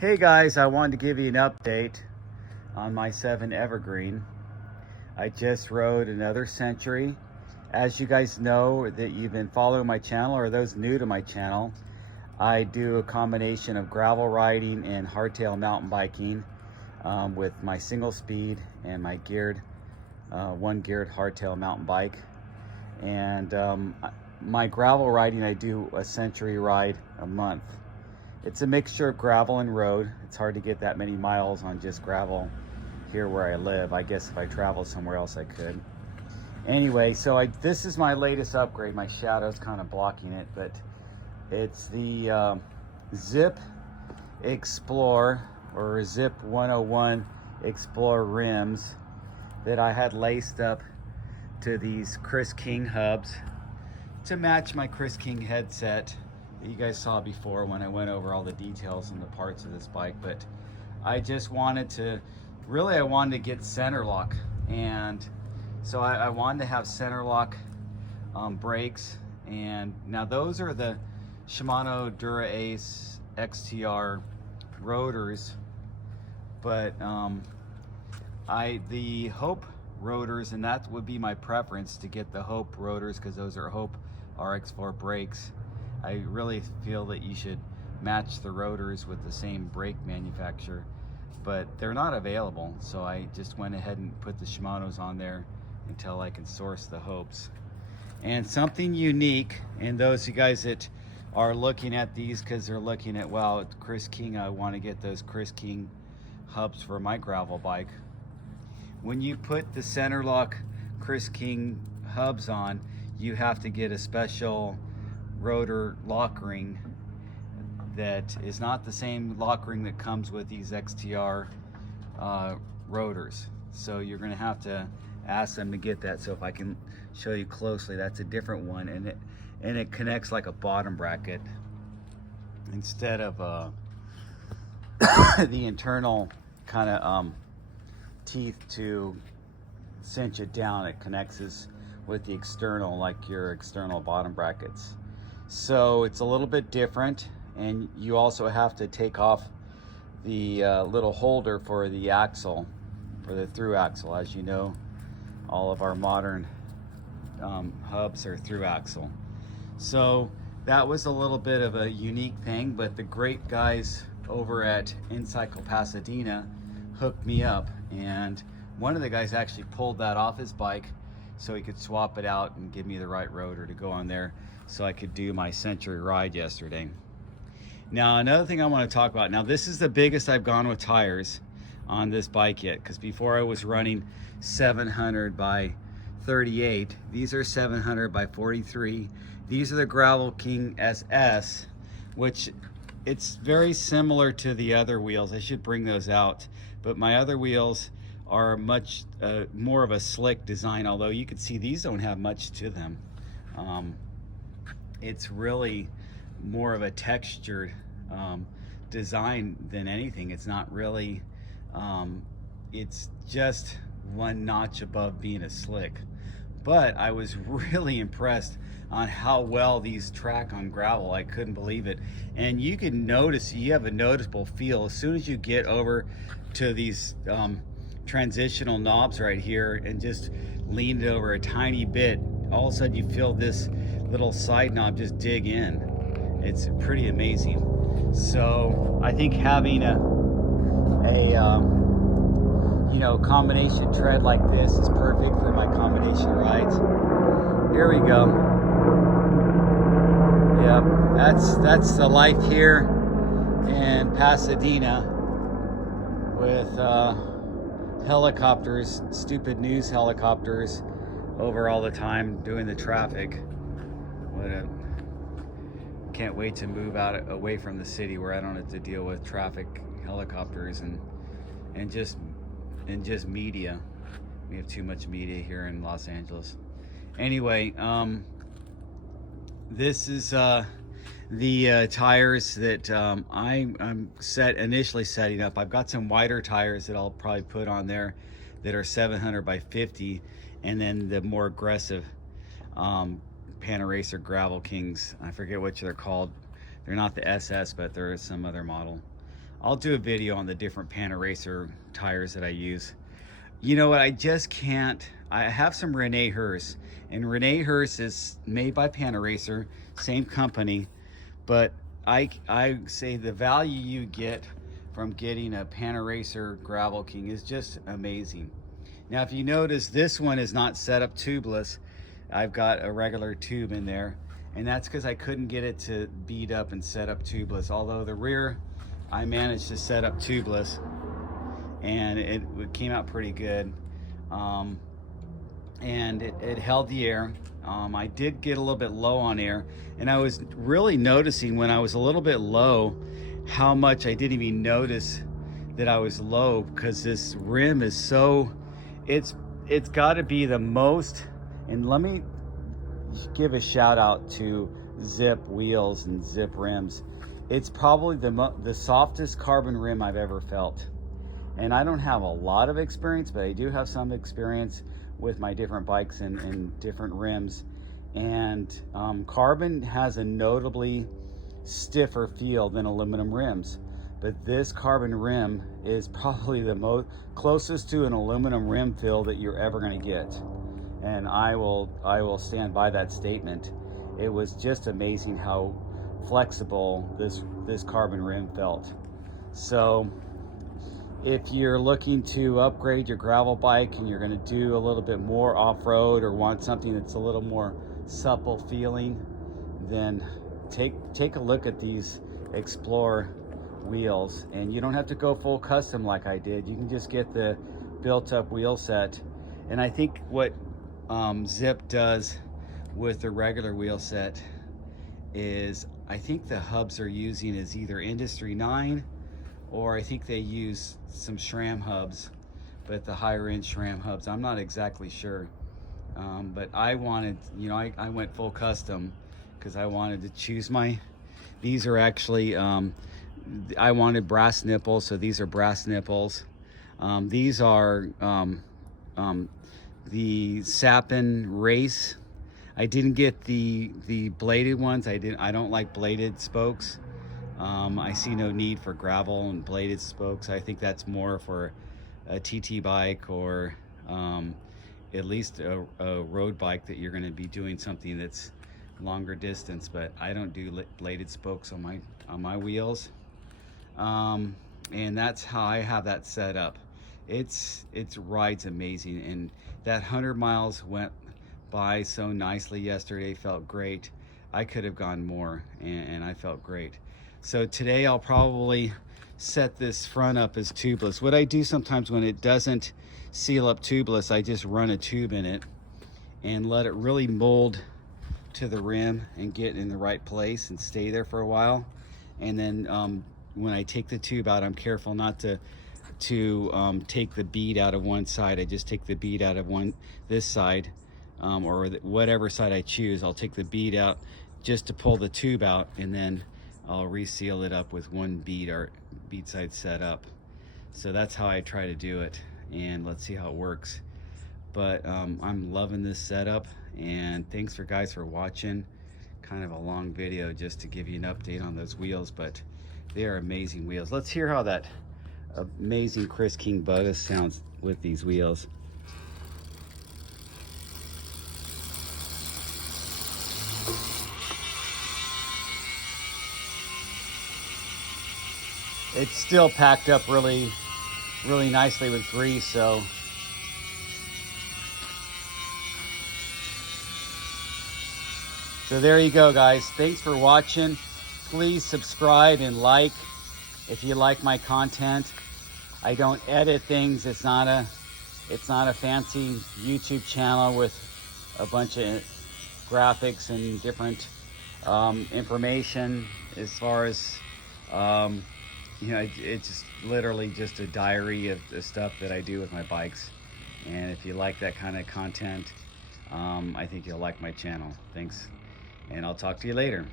Hey guys, I wanted to give you an update on my 7 Evergreen. I just rode another Century. As you guys know that you've been following my channel, or those new to my channel, I do a combination of gravel riding and hardtail mountain biking with my single speed and my one geared hardtail mountain bike. And my gravel riding, I do a Century ride a month. It's a mixture of gravel and road. It's hard to get that many miles on just gravel here where I live. I guess if I travel somewhere else I could. Anyway, so this is my latest upgrade. My shadow's kind of blocking it, but it's the Zipp Explore, or Zipp 101 Explore rims that I had laced up to these Chris King hubs to match my Chris King headset that you guys saw before when I went over all the details and the parts of this bike. But I just wanted to, I wanted to get center lock, and so I wanted to have center lock brakes. And now those are the Shimano Dura Ace XTR rotors, but the Hope rotors, and that would be my preference, to get the Hope rotors, because those are Hope RX4 brakes. I really feel that you should match the rotors with the same brake manufacturer, but they're not available, so I just went ahead and put the Shimanos on there until I can source the Hopes. And something unique, and those of you guys that are looking at these because they're looking at, wow, Chris King, I want to get those Chris King hubs for my gravel bike. When you put the center lock Chris King hubs on, you have to get a special rotor lock ring that is not the same lock ring that comes with these XTR rotors. So you're going to have to ask them to get that. So if I can show you closely, that's a different one, and it connects like a bottom bracket instead of the internal kind of teeth to cinch it down. It connects with the external, like your external bottom brackets. So it's a little bit different, and you also have to take off the little holder for the axle, for the through axle. As you know, all of our modern hubs are through axle. So that was a little bit of a unique thing, but the great guys over at Incycle Pasadena hooked me up, and one of the guys actually pulled that off his bike so he could swap it out and give me the right rotor to go on there so I could do my Century ride yesterday. Now, another thing I want to talk about, now this is the biggest I've gone with tires on this bike yet, because before I was running 700 by 38. These are 700 by 43. These are the Gravel King SS, which it's very similar to the other wheels. I should bring those out, but my other wheels are much more of a slick design, although you can see these don't have much to them. It's really more of a textured design than anything. It's not really, it's just one notch above being a slick. But I was really impressed on how well these track on gravel. I couldn't believe it. And you can notice, you have a noticeable feel as soon as you get over to these transitional knobs right here and just lean it over a tiny bit. All of a sudden you feel this little side knob just dig in. It's pretty amazing. So I think having a combination tread like this is perfect for my combination rides. Here we go. Yep, that's the life here in Pasadena with helicopters, stupid news helicopters over all the time doing the traffic. Can't wait to move out away from the city where I don't have to deal with traffic, helicopters, and just media. We have too much media here in Los Angeles. Anyway, this is the tires that I'm initially setting up. I've got some wider tires that I'll probably put on there that are 700 by 50, and then the more aggressive Panaracer Gravel Kings. I forget which they're called. They're not the SS, but there is some other model. I'll do a video on the different Panaracer tires that I use. You know what, I just can't. I have some Rene Hurst, and Rene Hurst is made by Panaracer, same company, but I say the value you get from getting a Panaracer Gravel King is just amazing. Now, if you notice, this one is not set up tubeless. I've got a regular tube in there, and that's because I couldn't get it to bead up and set up tubeless. Although the rear, I managed to set up tubeless, and it came out pretty good. And it held the air. I did get a little bit low on air, and I was really noticing when I was a little bit low how much I didn't even notice that I was low, because this rim is so, it's got to be the most. And let me give a shout out to Zipp wheels and Zipp rims. It's probably the softest carbon rim I've ever felt. And I don't have a lot of experience, but I do have some experience with my different bikes and different rims. And carbon has a notably stiffer feel than aluminum rims. But this carbon rim is probably the closest to an aluminum rim feel that you're ever going to get. And I will stand by that statement. It was just amazing how flexible this carbon rim felt. So if you're looking to upgrade your gravel bike and you're going to do a little bit more off-road, or want something that's a little more supple feeling, then take a look at these XPLR wheels. And you don't have to go full custom like I did. You can just get the built-up wheel set. And I think what Zipp does with the regular wheel set is, I think the hubs they're using is either Industry 9, or I think they use some SRAM hubs, but the higher end SRAM hubs, I'm not exactly sure. But I wanted, I went full custom because I wanted to choose these are actually, I wanted brass nipples, so these are brass nipples. These are the Sapin Race. I didn't get the bladed ones. I don't like bladed spokes. I see no need for gravel and bladed spokes. I think that's more for a TT bike, or at least a road bike that you're going to be doing something that's longer distance. But I don't do bladed spokes on my wheels, and that's how I have that set up. It rides amazing, and that 100 miles went by so nicely yesterday. Felt great. I could have gone more, and I felt great. So today I'll probably set this front up as tubeless. What I do sometimes when it doesn't seal up tubeless, I just run a tube in it and let it really mold to the rim and get in the right place and stay there for a while. And then when I take the tube out, I'm careful not to take the bead out of one side. I just take the bead out of this side, or whatever side I choose. I'll take the bead out just to pull the tube out, and then I'll reseal it up with one bead or bead side set up. So that's how I try to do it, and let's see how it works. But I'm loving this setup, and thanks guys for watching. Kind of a long video just to give you an update on those wheels, but they are amazing wheels. Let's hear how that amazing Chris King Bugga sounds with these wheels. It's still packed up really nicely with grease, so there you go, guys. Thanks for watching. Please subscribe and like if you like my content. I don't edit things. It's not a fancy YouTube channel with a bunch of graphics and different information as far as it's just literally just a diary of the stuff that I do with my bikes. And if you like that kind of content, I think you'll like my channel. Thanks, and I'll talk to you later.